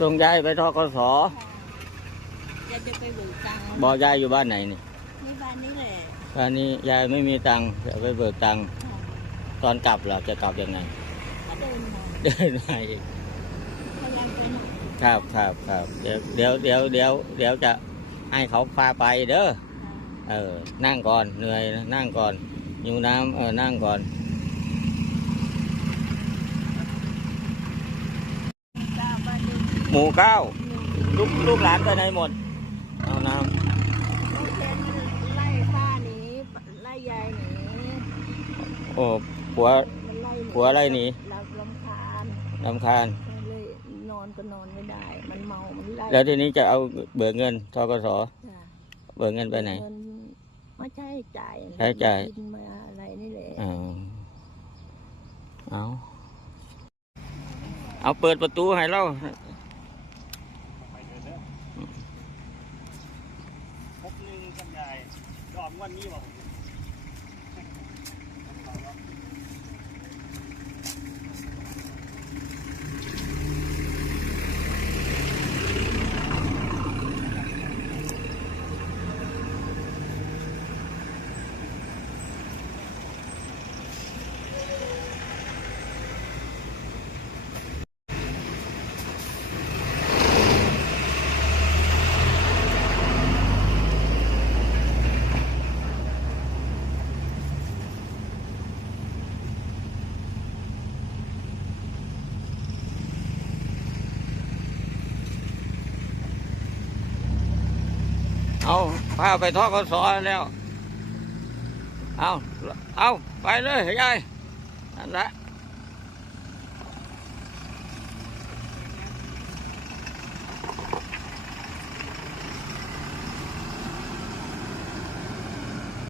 ส่งยายไปทกสยายจะไปเบิกตังค์บอกยายอยู่บ้านไหนนี่ในบ้านนี้แหละบ้านนี้ยายไม่มีตังค์จะไปเบิกตังค์ค่ะตอนกลับเราจะกลับยังไงก็เดินมาเดินมาอีกพยายามไปหน่อยครับครับครับเดี๋ยวเดี๋ยวเดี๋ยวเดี๋ยวเดี๋ยวจะให้เขาพาไปเด้อค่ะเออนั่งก่อนเหนื่อยนะนั่งก่อนหิวน้ำเออนั่งก่อน ทราบว่าเดิน หมู่เก้าหนึ่งลูกลูกหลานไปไหนหมด เอาน้น้องเทนไล่ป้าหนีไล่ยายหนีำโอ้ผัว มันไล่ผัวไล่หนี เราลำคาญลำคาญก็เลยนอนก็นอนไม่ได้ มันเมา มันไล่แล้วทีนี้จะเอาเบิกเงินทกสจ้ะเบิกเงินไปไหน เงินมาใช้จ่ายใช้จ่าย กินมาอะไรนี่แหละเออเอาเอาเปิดประตูให้เรา พบหนึ่งกันใหญ่ ดอกวันนี้บอก เอาพาไปทกสแล้ว เอาเอาไปเลยยายนั่นแหละ